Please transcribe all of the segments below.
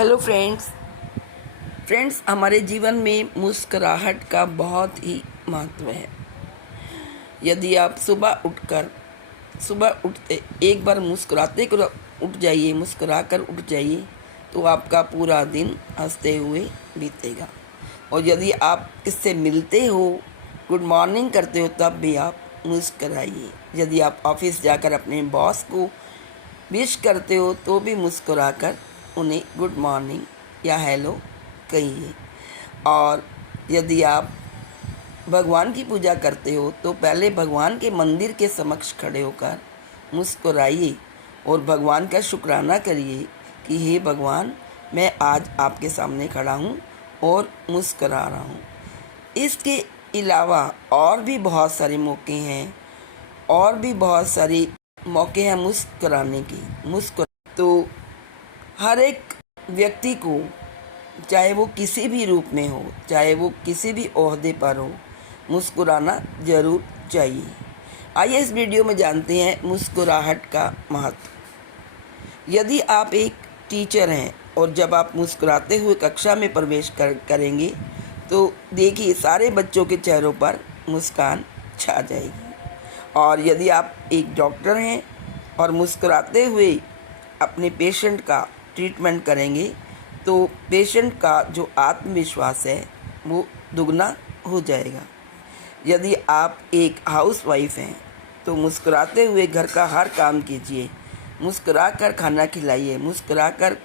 Hello friends हमारे जीवन में मुस्कुराहट का बहुत ही महत्व है। यदि आप सुबह उठते एक बार उठ जाइए, मुस्कुरा कर उठ जाइए, तो आपका पूरा दिन हंसते हुए बीतेगा। और यदि आप किससे मिलते हो, गुड मॉर्निंग करते हो, तब भी आप मुस्कुराइए। यदि आप ऑफिस जाकर अपने बॉस को विश करते हो तो भी मुस्कुरा कर उन्हें गुड मॉर्निंग या हेलो कहिए। और यदि आप भगवान की पूजा करते हो तो पहले भगवान के मंदिर के समक्ष खड़े होकर मुस्कुराइए और भगवान का शुक्राना करिए कि हे भगवान, मैं आज आपके सामने खड़ा हूँ और मुस्कुरा रहा हूँ। इसके अलावा और भी बहुत सारे मौके हैं मुस्कुराने की। तो हर एक व्यक्ति को, चाहे वो किसी भी रूप में हो, चाहे वो किसी भी ओहदे पर हो, मुस्कुराना ज़रूर चाहिए। आइए इस वीडियो में जानते हैं मुस्कुराहट का महत्व। यदि आप एक टीचर हैं और जब आप मुस्कुराते हुए कक्षा में प्रवेश करेंगे तो देखिए सारे बच्चों के चेहरों पर मुस्कान छा जाएगी। और यदि आप एक डॉक्टर हैं और मुस्कुराते हुए अपने पेशेंट का ट्रीटमेंट करेंगे तो पेशेंट का जो आत्मविश्वास है वो दुगना हो जाएगा। यदि आप एक हाउसवाइफ हैं तो मुस्कुराते हुए घर का हर काम कीजिए, मुस्कुरा कर खाना खिलाइए, मुस्कुरा कर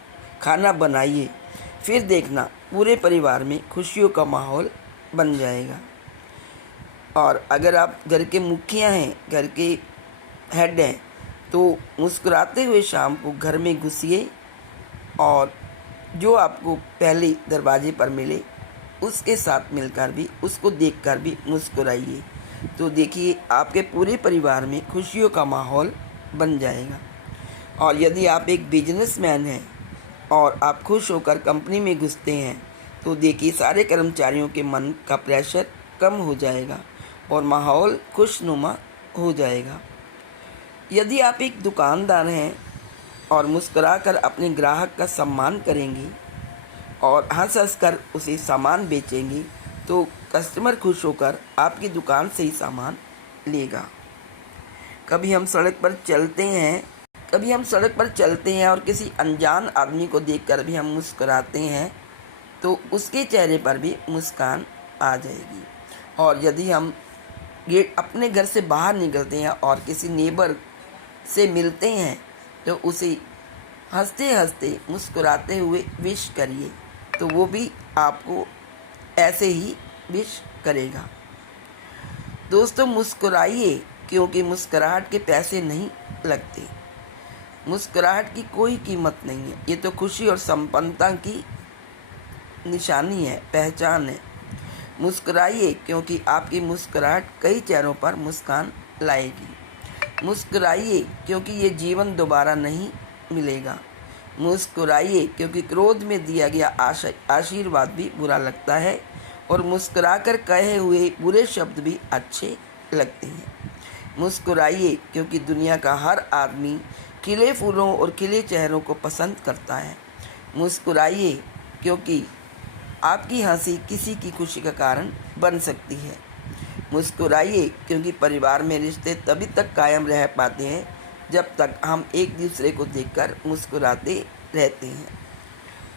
खाना बनाइए, फिर देखना पूरे परिवार में खुशियों का माहौल बन जाएगा। और अगर आप घर के मुखिया हैं, घर के हेड हैं, तो मुस्कुराते हुए शाम को घर में घुसिए और जो आपको पहले दरवाजे पर मिले उसके साथ मिलकर भी, उसको देखकर भी मुस्कुराइए। तो देखिए आपके पूरे परिवार में खुशियों का माहौल बन जाएगा। और यदि आप एक बिजनेसमैन हैं और आप खुश होकर कंपनी में घुसते हैं तो देखिए सारे कर्मचारियों के मन का प्रेशर कम हो जाएगा और माहौल खुशनुमा हो जाएगा। यदि आप एक दुकानदार हैं और मुस्कुराकर अपने ग्राहक का सम्मान करेंगी और हंस कर उसे सामान बेचेंगी तो कस्टमर खुश होकर आपकी दुकान से ही सामान लेगा। कभी हम सड़क पर चलते हैं और किसी अनजान आदमी को देखकर भी हम मुस्कुराते हैं तो उसके चेहरे पर भी मुस्कान आ जाएगी। और यदि हम अपने घर से बाहर निकलते हैं और किसी नेबर से मिलते हैं तो उसे हंसते हंसते मुस्कुराते हुए विश करिए, तो वो भी आपको ऐसे ही विश करेगा। दोस्तों मुस्कुराइए, क्योंकि मुस्कुराहट के पैसे नहीं लगते। मुस्कुराहट की कोई कीमत नहीं है, ये तो खुशी और संपन्नता की निशानी है, पहचान है। मुस्कुराइए क्योंकि आपकी मुस्कुराहट कई चेहरों पर मुस्कान लाएगी। मुस्कुराइए क्योंकि ये जीवन दोबारा नहीं मिलेगा। मुस्कुराइए क्योंकि क्रोध में दिया गया आशीर्वाद भी बुरा लगता है और मुस्कुराकर कहे हुए बुरे शब्द भी अच्छे लगते हैं। मुस्कुराइए क्योंकि दुनिया का हर आदमी खिले फूलों और खिले चेहरों को पसंद करता है। मुस्कुराइए क्योंकि आपकी हंसी किसी की खुशी का कारण बन सकती है। मुस्कुराइए क्योंकि परिवार में रिश्ते तभी तक कायम रह पाते हैं जब तक हम एक दूसरे को देखकर मुस्कुराते रहते हैं।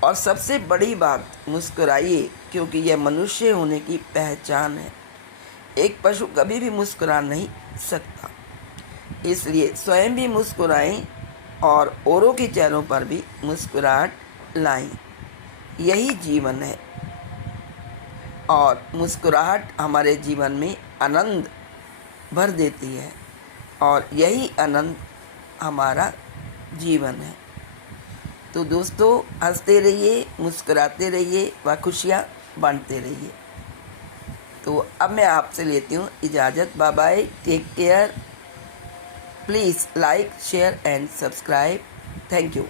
और सबसे बड़ी बात, मुस्कुराइए क्योंकि यह मनुष्य होने की पहचान है। एक पशु कभी भी मुस्कुरा नहीं सकता, इसलिए स्वयं भी मुस्कुराएं और औरों के चेहरों पर भी मुस्कुराहट लाएं। यही जीवन है और मुस्कुराहट हमारे जीवन में आनंद भर देती है और यही आनंद हमारा जीवन है। तो दोस्तों हंसते रहिए, मुस्कुराते रहिए व खुशियाँ बांटते रहिए। तो अब मैं आपसे लेती हूँ इजाज़त। Bye bye, take care. Please like, share and subscribe. Thank you.